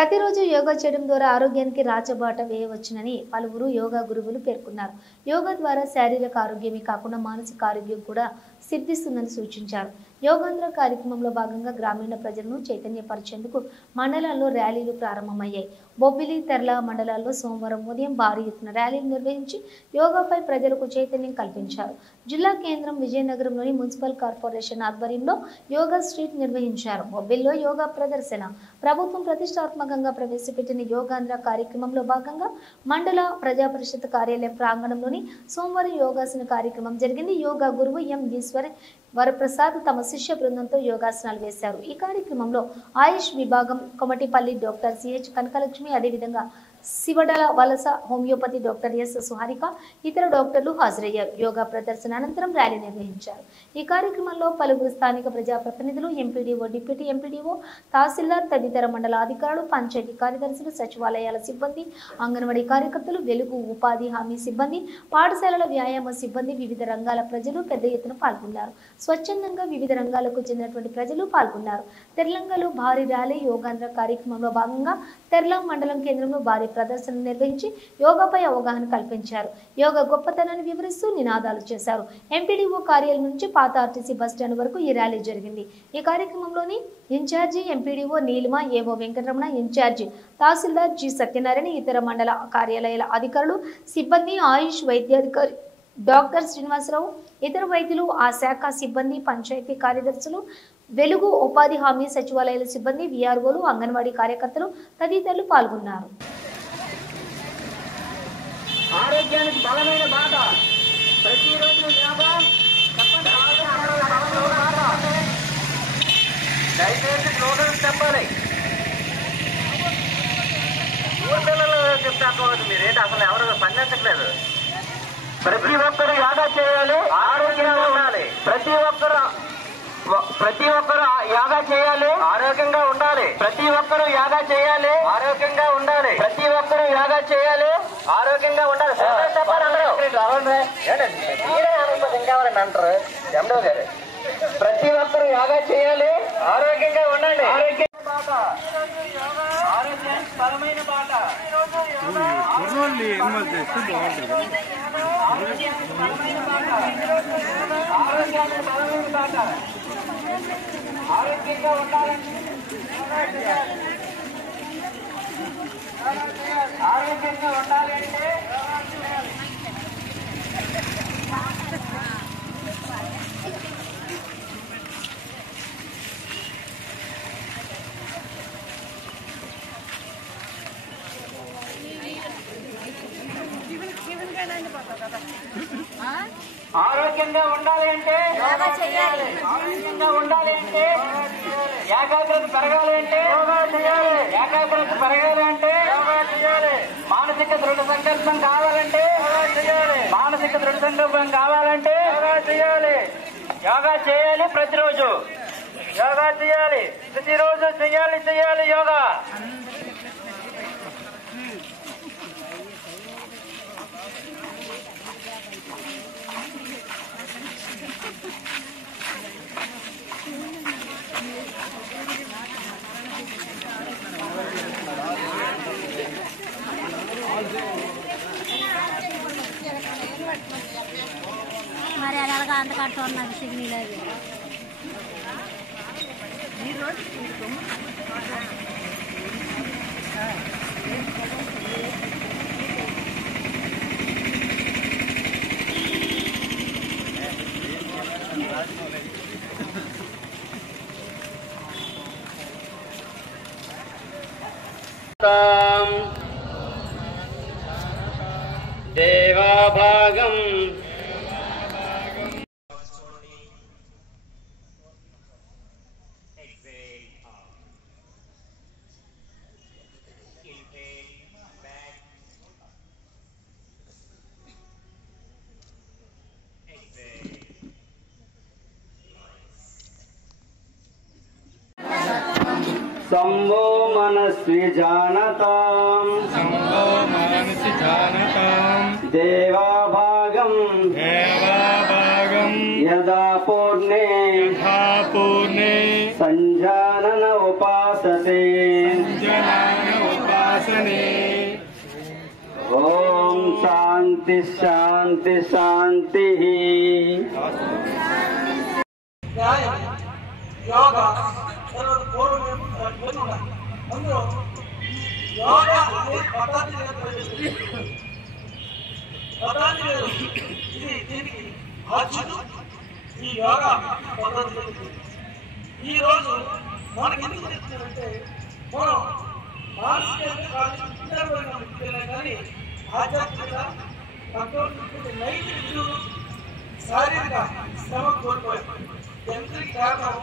ప్రతిరోజు యోగా చేయడం ద్వారా ఆరోగ్యానికి రాచబాట వేయవచ్చునని పలువురు యోగా గురువులు పేర్కొన్నారు. యోగా ద్వారా శారీరక ఆరోగ్యమే కాకుండా మానసిక ఆరోగ్యం కూడా సిద్ధిస్తుందని సూచించారు. యోగాంధ్ర కార్యక్రమంలో భాగంగా గ్రామీణ ప్రజలను చైతన్యపరిచేందుకు మండలాల్లో ర్యాలీలు ప్రారంభమయ్యాయి. బొబ్బిలి, తెర్ల మండలాల్లో సోమవారం ఉదయం భారీ ఎత్తున ర్యాలీలు నిర్వహించి యోగాపై ప్రజలకు చైతన్యం కల్పించారు. జిల్లా కేంద్రం విజయనగరంలోని మున్సిపల్ కార్పొరేషన్ ఆధ్వర్యంలో యోగా స్ట్రీట్ నిర్వహించారు. బొబ్బిలిలో యోగా ప్రదర్శన ప్రభుత్వం ప్రతిష్టాత్మకంగా ప్రవేశపెట్టిన యోగాంధ్ర కార్యక్రమంలో భాగంగా మండల ప్రజా పరిషత్ కార్యాలయం ప్రాంగణంలోని సోమవారం యోగాసన కార్యక్రమం జరిగింది. యోగా గురువు ఎం ఈశ్వర్ వరప్రసాద్ తమ శిష్య బృందంతో యోగాసనాలు వేశారు. ఈ కార్యక్రమంలో ఆయుష్ విభాగం కొమటిపల్లి డాక్టర్ సిహెచ్ కనకలక్ష్మి, అదేవిధంగా శివడల వలస హోమియోపతి డాక్టర్ ఎస్ సుహారిక, ఇతర డాక్టర్లు హాజరయ్యారు. యోగా ప్రదర్శన అనంతరం ర్యాలీ నిర్వహించారు. ఈ కార్యక్రమంలో పలువురు స్థానిక ప్రజాప్రతినిధులు, ఎంపీడీఓ, డిప్యూటీ ఎంపీడీఓ, తహసీల్దార్ తదితర మండల అధికారులు, పంచాయతీ కార్యదర్శులు, సచివాలయాల సిబ్బంది, అంగన్వాడీ కార్యకర్తలు, వెలుగు ఉపాధి హామీ సిబ్బంది, పాఠశాలల వ్యాయామ సిబ్బంది, వివిధ రంగాల ప్రజలు పెద్ద ఎత్తున పాల్గొన్నారు. స్వచ్ఛందంగా వివిధ రంగాలకు చెందినటువంటి ప్రజలు పాల్గొన్నారు. తెలంగాణలో భారీ ర్యాలీ యోగాంధ్ర కార్యక్రమంలో భాగంగా తెర్ల మండలం కేంద్రంలో భారీ ప్రదర్శన నిర్వహించి యోగాపై అవగాహన కల్పించారు. యోగా గొప్పతనాన్ని వివరిస్తూ నినాదాలు చేశారు. ఎంపీడీఓ కార్యాలయం నుంచి పాత ఆర్టీసీ బస్టాండ్ వరకు ఈ ర్యాలీ జరిగింది. ఈ కార్యక్రమంలోని ఇన్ఛార్జి ఎంపీడీఓ నీలిమ, ఏవో వెంకటరమణ, ఇన్ఛార్జి తహసీల్దార్ జి సత్యనారాయణ, ఇతర మండల కార్యాలయాల అధికారులు, సిబ్బంది, ఆయుష్ వైద్యాధికారి డాక్టర్ శ్రీనివాసరావు, ఇతర వైద్యులు, ఆ శాఖ సిబ్బంది, పంచాయతీ కార్యదర్శులు, వెలుగు ఉపాధి హామీ సచివాలయాల సిబ్బంది, విఆర్ఓలు, అంగన్వాడీ కార్యకర్తలు తదితరులు పాల్గొన్నారు. ఆరోగ్యానికి బలమైన బాట ప్రతిరోజు దయచేసి లోకల్ చెప్పాలి. ఊరిపిల్లలు చెప్తాకోవద్దు. మీరేంటి అసలు ఎవరు పనిచేయట్లేదు. ప్రతి ఒక్కరు యోగా చేయాలి, ఆరోగ్యంగా ఉండాలి. ప్రతి ఒక్కరు యోగా చేయాలి, ఆరోగ్యంగా ఉండాలి. ప్రతి ఒక్కరు యోగా చేయాలి, ఆరోగ్యంగా ఉండాలి. ప్రతి ఒక్కరు యోగా చేయాలి, ఆరోగ్యంగా ఉండాలి. చెప్పాలి ఇంకెవరండి అంటారు ఎండో గారు. ప్రతి ఒక్కరు యోగా చేయాలి, ఆరోగ్యంగా ఉండండి. ఆరోగ్యానికి బలమైన బాట. ఆరోగ్యంగా ఉండాలంటే ఆరోగ్యంగా ఉండాలంటే ఆరోగ్యంగా ఉండాలి అంటే ఆరోగ్యంగా ఉండాలి అంటే ఏకాగ్రత పెరగాలి అంటే ఏకాగ్రత పెరగాలి అంటే మానసిక దృఢ సంకల్పం కావాలంటే మానసిక దృఢ సంకల్పం కావాలంటే యోగా చేయాలి. ప్రతిరోజు యోగా చేయాలి. ప్రతిరోజు చేయాలి యోగా. మరి అలాగా అంత కట్టుకున్నది సిగ్నల్ అది దేవాభాగం संभो मनस्वी जानताम् देवाभागम् यदा पूर्णे संजानन उपासते రక్షణే. ఓం శాంతి శాంతి శాంతి. యోగా అందులో యోగా పద్ధతి లేదు. ఇది దీనికి అచ్చుడు ఈ యోగా పద్ధతి. ఈరోజు మనకి ఎందుకు చెప్తున్నారంటే మనం మానసికంగా కానీ ఆధ్యాత్మిక నైతిక శారీరక శ్రమ కోల్పోయాం. ఎందుకు కారణం